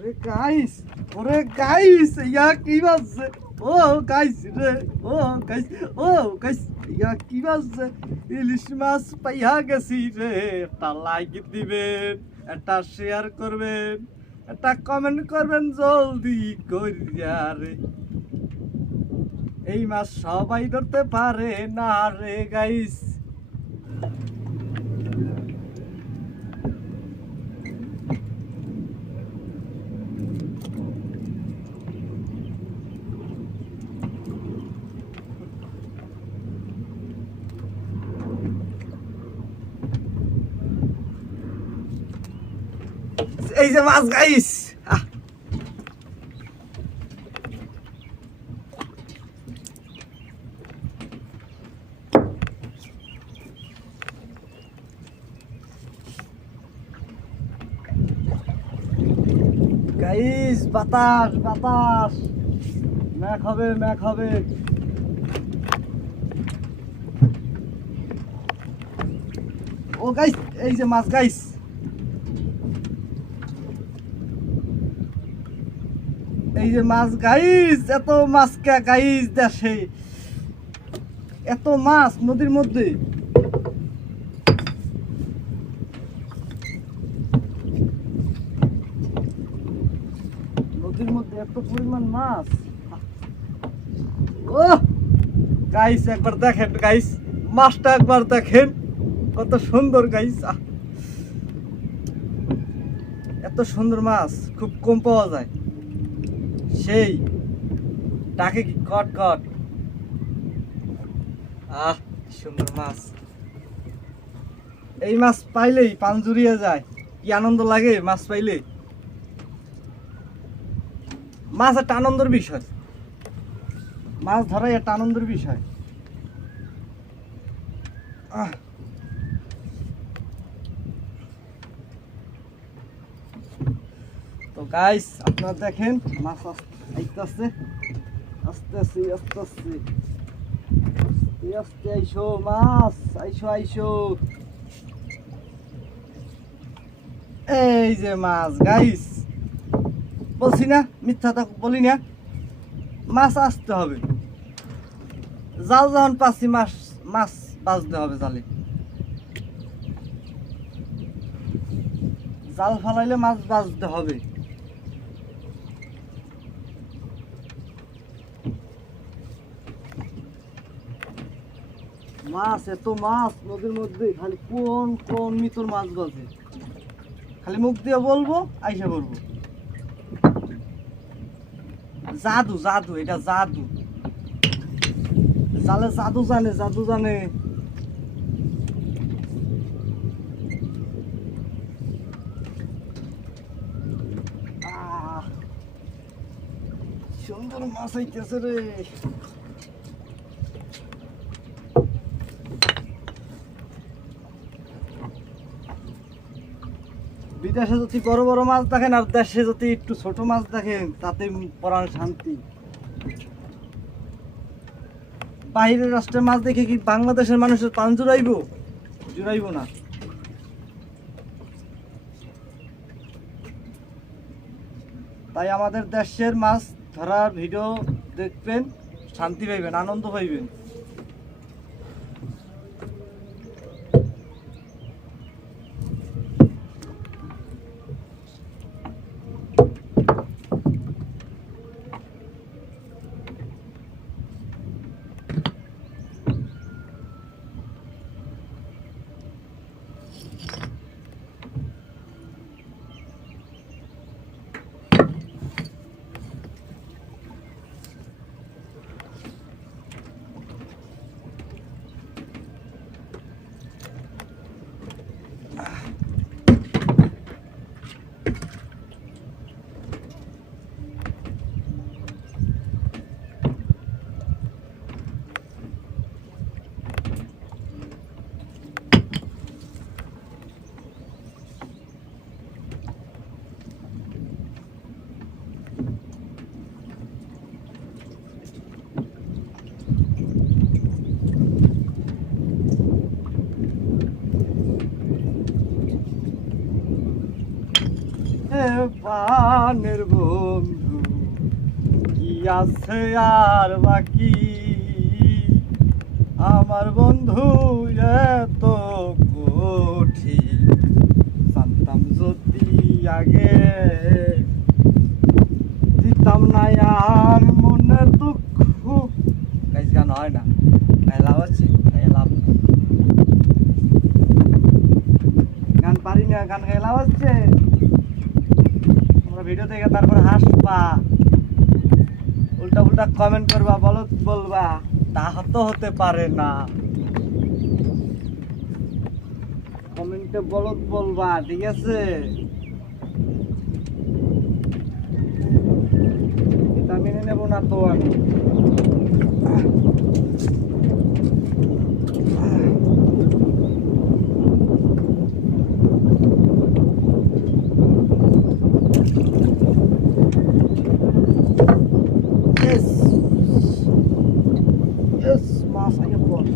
Guys, ওরে guys, ইয়া কি বাজছে? ও গাইস রে, ও গাইস, ও গাইস, ইয়া কি বাজছে? ইলিশ মাছ পাইয়া গেছি রে। একটা লাইক দিবেন, একটা শেয়ার করবেন, একটা কমেন্ট করবেন জলদি কইরা রে। এই মাছ সবাই ধরতে পারে না রে গাইস। এই যে মাছ গাইস, গাইস, বাতাস বাতাস, ম্যাক হবে ম্যাক হবে। ও গাইস, এই যে মাছ গাইস, এই যে মাছ গাইস। এত মাছ কে গাইস দেশে, এত মাছ নদীর মধ্যে। নদীর মধ্যে এত পরিমাণ মাছ। ও গাইস, একবার দেখেন গাইস, মাছটা একবার দেখেন, কত সুন্দর গাইস। এত সুন্দর মাছ খুব কম পাওয়া যায়। সেই ডাকে কি কট কট। সুন্দর মাছ। এই মাছ পাইলেই পান জুড়িয়ে যায়, কি আনন্দ লাগে মাছ পাইলে। মাছ একটা আনন্দের বিষয়, মাছ ধরাই একটা আনন্দের বিষয়। তো গাইস, আপনারা দেখেন মাছ আইতাছে, আস্তে আস্তে আস্তে আস্তে আস্তে আইসো মাছ, আইসো আইসো। এই যে মাছ গাইস, বলছি না, মিথ্যা তো বলি না, মাছ আসতে হবে। জাল যখন পাচ্ছি মাছ, মাছ বাজতে হবে জালে। জাল ফালাইলে মাছ বাজতে হবে। মাছ, এত মাছ নদীর মধ্যে, খালি কোন কোন মিতর মাছ বাজে, খালি মুখ দিয়ে বলবো আইসা বলবো। জাদু জাদু, এটা জাদু, জালে জাদু জানে, জাদু জানে। সুন্দর মাছ আইতেছে রে। বিদেশে যদি বড় বড় মাছ দেখেন আর দেশে যদি একটু ছোট মাছ দেখেন, তাতে পরাণ শান্তি। বাইরের রাষ্ট্রের মাছ দেখে কি বাংলাদেশের মানুষের প্রাণ জুড়াইব? জুড়াইব না। তাই আমাদের দেশের মাছ ধরার ভিডিও দেখবেন, শান্তি পাইবেন, আনন্দ পাইবেন। প্রাণের বন্ধু কি আছে আর বাকি আমার বন্ধু এত কঠিন জানতাম যদি আগে দিতাম না আর মনের দুঃখ গাইস গান হয় না গাইলাম আছে গাইলাম গান পারি না গান গাইলাম হচ্ছে তোমরা ভিডিও দেখে তারপরে হাসবা উল্টা উল্টা কমেন্ট করবা বলবা তা তো হতে পারে না কমেন্টে বলবা ঠিক আছে এটা মেনে নেব না তো আমি Yes, mas ayo bos.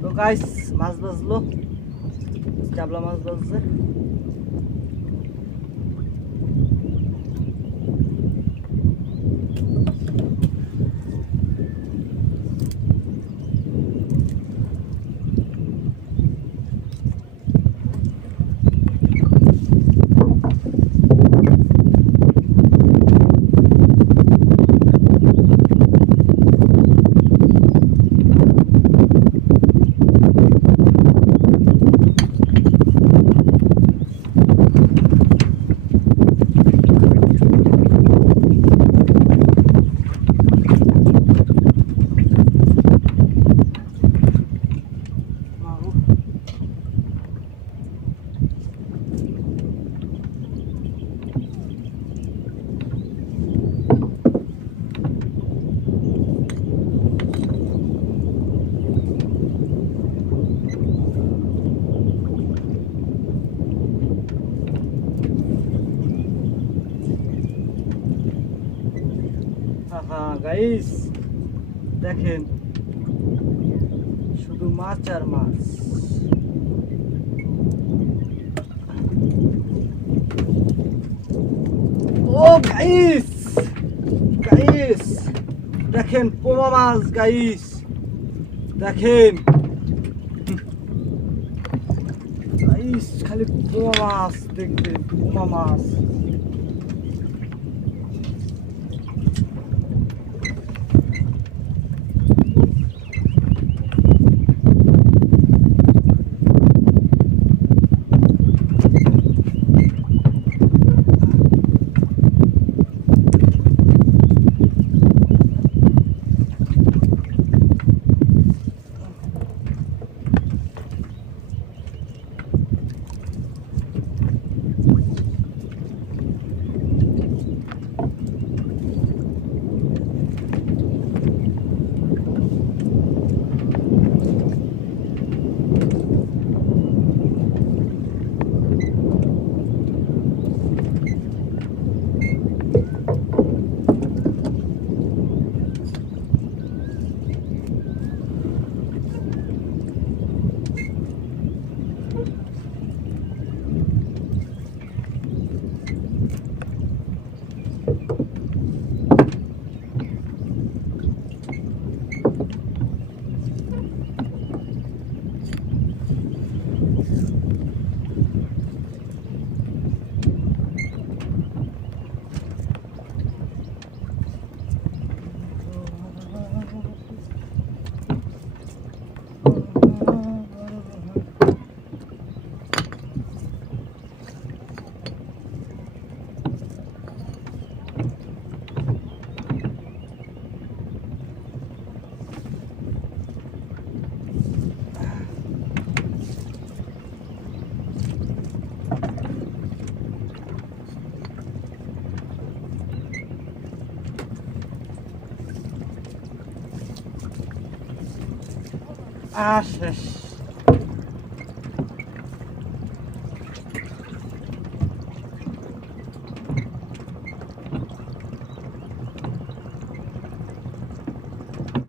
তো গাইস মাছ বাজলো চাবলা মাছ বাজছে গাইস দেখেন শুধু মাছ আর মাছ ও গাইস গাইস দেখেন পোমা মাছ গাইস দেখেন গাইস খালি পোমা মাছ দেখবেন পোমা মাছ শেষ